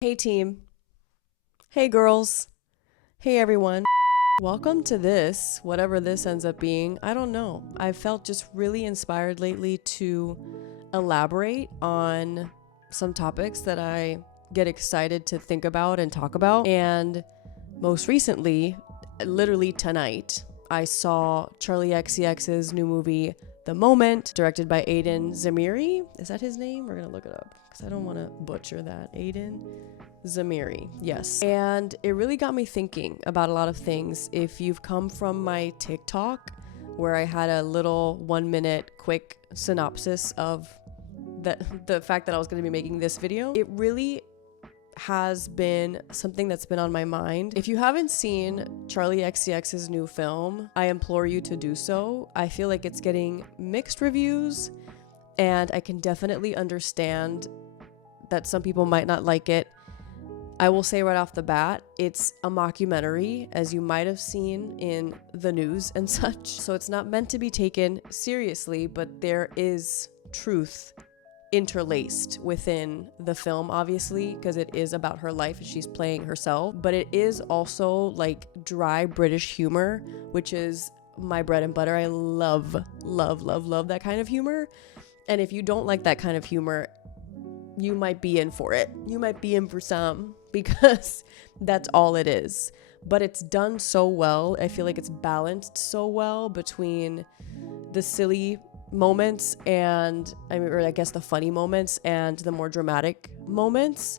Hey team. Hey girls. Hey everyone. Welcome to this, whatever this ends up being. I don't know. I felt just really inspired lately to elaborate on some topics that I get excited to think about and talk about. And most recently, literally tonight, I saw Charli XCX's new movie, The Moment, directed by Aiden Zamiri. Is that his name? We're gonna look it up because I don't want to butcher that. Aiden Zamiri, yes. And it really got me thinking about a lot of things. If you've come from my TikTok, where I had a little 1-minute quick synopsis of the fact that I was going to be making this video, it really has been something that's been on my mind. If you haven't seen Charli XCX's new film, I implore you to do so. I feel like it's getting mixed reviews, and I can definitely understand that some people might not like it. I will say right off the bat, it's a mockumentary, as you might have seen in the news and such. So it's not meant to be taken seriously, but there is truth interlaced within the film, obviously, because it is about her life and she's playing herself. But it is also like dry British humor, which is my bread and butter. I love, love, love, love that kind of humor. And if you don't like that kind of humor, you might be in for it. You might be in for some, because that's all it is. But it's done so well. I feel like it's balanced so well between the silly moments and, I guess the funny moments and the more dramatic moments.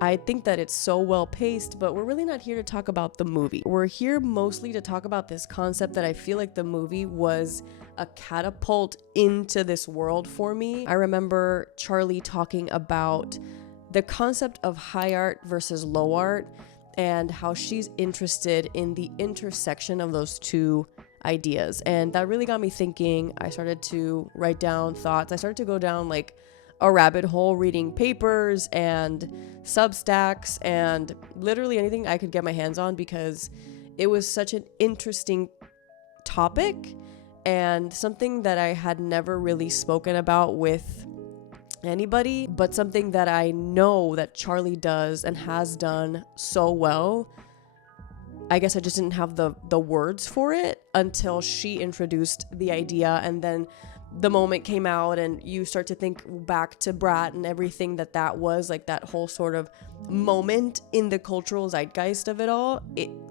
I think that it's so well paced, but we're really not here to talk about the movie. We're here mostly to talk about this concept that I feel like the movie was a catapult into this world for me. I remember Charli talking about the concept of high art versus low art and how she's interested in the intersection of those two ideas. And that really got me thinking. I started to write down thoughts. I started to go down like a rabbit hole, reading papers and Substacks and literally anything I could get my hands on, because it was such an interesting topic and something that I had never really spoken about with anybody, but something that I know that Charli does and has done so well. I guess I just didn't have the words for it until she introduced the idea, and then the moment came out and you start to think back to Brat and everything that was, like that whole sort of moment in the cultural zeitgeist of it all.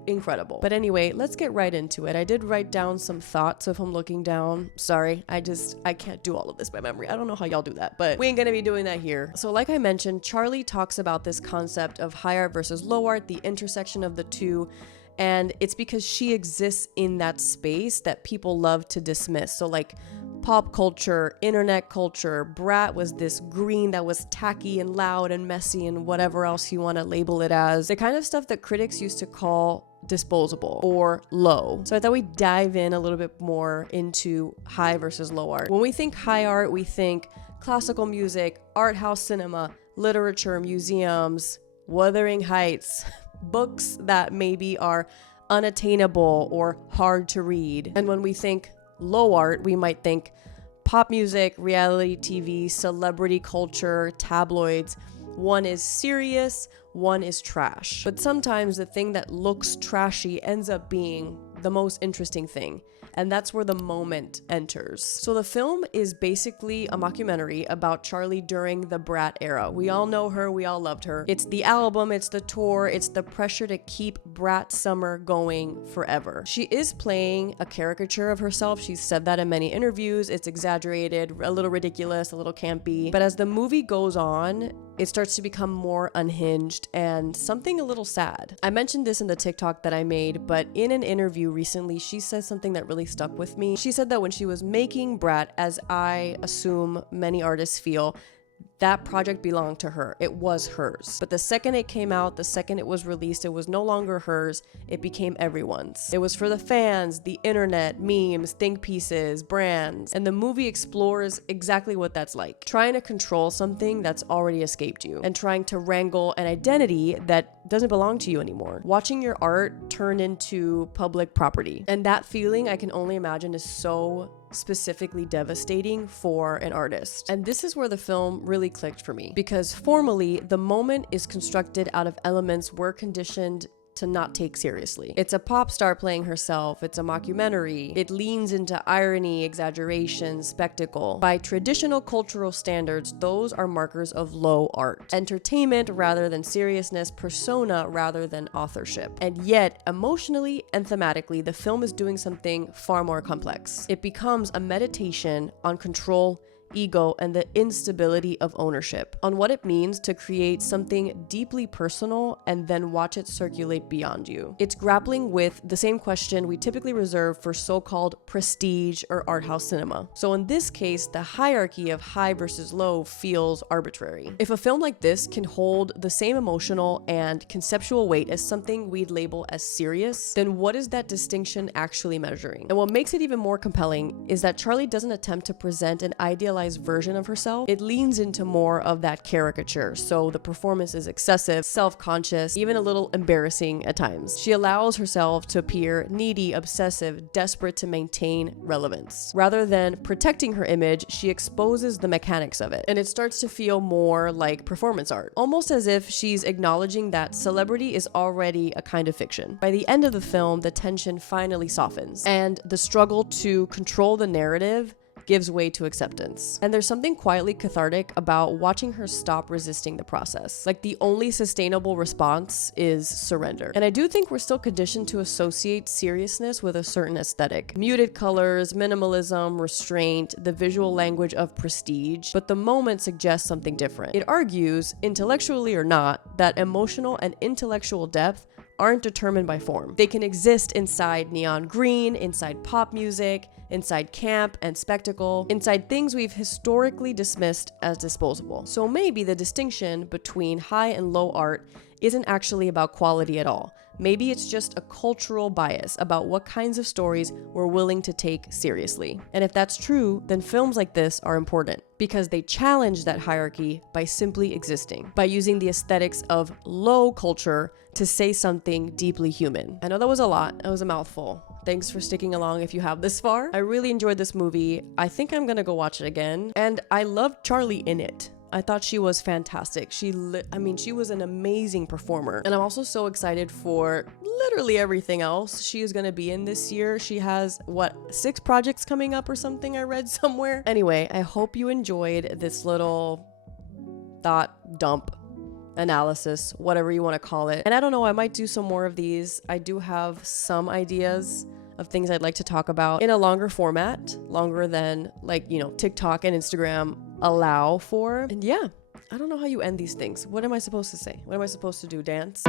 Incredible. But anyway, let's get right into it. I did write down some thoughts. So if I'm looking down, sorry, I can't do all of this by memory. I don't know how y'all do that, but we ain't gonna be doing that here. So like I mentioned, Charli talks about this concept of high art versus low art, the intersection of the two. And it's because she exists in that space that people love to dismiss. So like pop culture, internet culture, Brat was this green that was tacky and loud and messy and whatever else you want to label it as. The kind of stuff that critics used to call disposable or low. So I thought we'd dive in a little bit more into high versus low art. When we think high art, we think classical music, art house cinema, literature, museums, Wuthering Heights, books that maybe are unattainable or hard to read. And when we think low art, we might think pop music, reality TV, celebrity culture, tabloids. One is serious, one is trash. But sometimes the thing that looks trashy ends up being the most interesting thing. And that's where The Moment enters. So the film is basically a mockumentary about Charli during the Brat era. We all know her, we all loved her. It's the album, it's the tour, it's the pressure to keep Brat summer going forever. She is playing a caricature of herself. She's said that in many interviews. It's exaggerated, a little ridiculous, a little campy. But as the movie goes on, it starts to become more unhinged and something a little sad. I mentioned this in the TikTok that I made, but in an interview recently, she said something that really stuck with me. She said that when she was making Brat, as I assume many artists feel, that project belonged to her. It was hers. But the second it came out, the second it was released, it was no longer hers. It became everyone's. It was for the fans, the internet, memes, think pieces, brands. And the movie explores exactly what that's like. Trying to control something that's already escaped you and trying to wrangle an identity that doesn't belong to you anymore. Watching your art turn into public property. And that feeling, I can only imagine, is so specifically devastating for an artist. And this is where the film really clicked for me, because formally, the moment is constructed out of elements we're conditioned to not take seriously. It's a pop star playing herself, it's a mockumentary, it leans into irony, exaggeration, spectacle. By traditional cultural standards, those are markers of low art. Entertainment rather than seriousness, persona rather than authorship. And yet, emotionally and thematically, the film is doing something far more complex. It becomes a meditation on control, ego, and the instability of ownership, on what it means to create something deeply personal and then watch it circulate beyond you. It's grappling with the same question we typically reserve for so-called prestige or art house cinema. So in this case, the hierarchy of high versus low feels arbitrary. If a film like this can hold the same emotional and conceptual weight as something we'd label as serious, then what is that distinction actually measuring? And what makes it even more compelling is that Charli doesn't attempt to present an idealized version of herself. It leans into more of that caricature, so the performance is excessive, self-conscious, even a little embarrassing at times. She allows herself to appear needy, obsessive, desperate to maintain relevance. Rather than protecting her image, she exposes the mechanics of it, and it starts to feel more like performance art, almost as if she's acknowledging that celebrity is already a kind of fiction. By the end of the film, the tension finally softens, and the struggle to control the narrative gives way to acceptance. And there's something quietly cathartic about watching her stop resisting the process. Like, the only sustainable response is surrender. And I do think we're still conditioned to associate seriousness with a certain aesthetic. Muted colors, minimalism, restraint, the visual language of prestige. But the moment suggests something different. It argues, intellectually or not, that emotional and intellectual depth aren't determined by form. They can exist inside neon green, inside pop music, inside camp and spectacle, inside things we've historically dismissed as disposable. So maybe the distinction between high and low art isn't actually about quality at all. Maybe it's just a cultural bias about what kinds of stories we're willing to take seriously. And if that's true, then films like this are important because they challenge that hierarchy by simply existing, by using the aesthetics of low culture to say something deeply human. I know that was a lot, that was a mouthful. Thanks for sticking along if you have this far. I really enjoyed this movie. I think I'm gonna go watch it again. And I loved Charli in it. I thought she was fantastic. She was an amazing performer. And I'm also so excited for literally everything else she is gonna be in this year. She has, 6 projects coming up or something I read somewhere. Anyway, I hope you enjoyed this little thought dump analysis, whatever you want to call it. And I don't know, I might do some more of these. I do have some ideas of things I'd like to talk about in a longer format, longer than TikTok and Instagram allow for. And yeah, I don't know how you end these things. What am I supposed to say? What am I supposed to do? Dance?